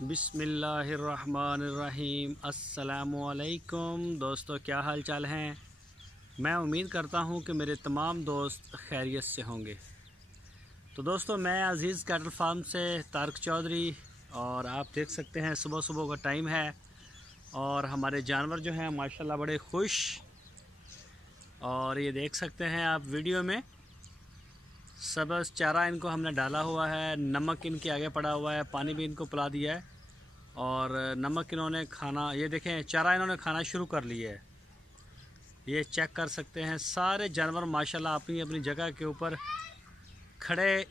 बिस्मिल्लाहिर्रहमानिर्रहीम। अस्सलामुअलैकुम दोस्तों, क्या हाल चाल हैं। मैं उम्मीद करता हूं कि मेरे तमाम दोस्त खैरियत से होंगे। तो दोस्तों, मैं अज़ीज़ कैटल फार्म से तारिक चौधरी, और आप देख सकते हैं सुबह सुबह का टाइम है और हमारे जानवर जो हैं माशाल्लाह बड़े खुश। और ये देख सकते हैं आप वीडियो में, सब्ज़ चारा इनको हमने डाला हुआ है, नमक इनके आगे पड़ा हुआ है, पानी भी इनको पिला दिया है और नमक इन्होंने खाना, ये देखें चारा इन्होंने खाना शुरू कर लिया है। ये चेक कर सकते हैं सारे जानवर माशाल्लाह अपनी अपनी जगह के ऊपर खड़े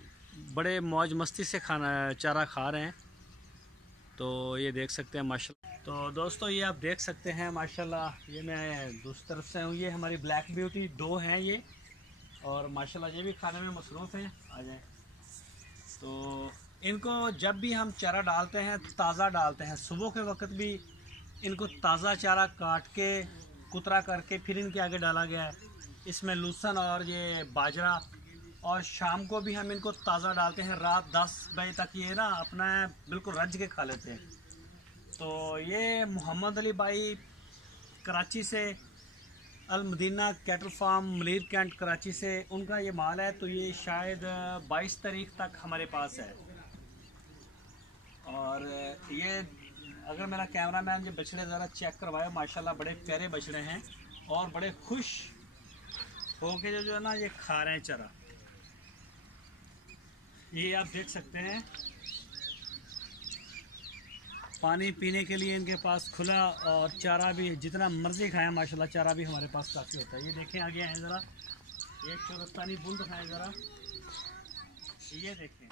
बड़े मौज मस्ती से खाना चारा खा रहे हैं। तो ये देख सकते हैं माशाल्लाह। तो दोस्तों, ये आप देख सकते हैं माशाल्लाह, ये मैं दूसरी तरफ से हूँ। ये हमारी ब्लैक ब्यूटी दो हैं ये, और माशाल्लाह ये भी खाने में मसरूफ़ हैं। आ जाएं। तो इनको जब भी हम चारा डालते हैं ताज़ा डालते हैं। सुबह के वक्त भी इनको ताज़ा चारा काट के कुतरा करके फिर इनके आगे डाला गया है। इसमें लूसन और ये बाजरा, और शाम को भी हम इनको ताज़ा डालते हैं। रात 10 बजे तक ये ना अपना बिल्कुल रज के खा लेते हैं। तो ये मोहम्मद अली भाई कराची से, Al Madina cattle farm Malir Cantt Karachi से उनका ये माल है। तो ये शायद 22 तारीख तक हमारे पास है। और ये अगर मेरा कैमरा मैन ये बछड़े ज़रा चेक करवाए, माशाल्लाह बड़े प्यारे बछड़े हैं और बड़े खुश होके जो है ना ये खा रहे हैं चारा। ये आप देख सकते हैं पानी पीने के लिए इनके पास खुला, और चारा भी जितना मर्जी खाएं माशाल्लाह, चारा भी हमारे पास काफ़ी होता है। ये देखें आगे हैं ज़रा, ये चोरस्तानी बुल दिखाएं ज़रा, ये देखें।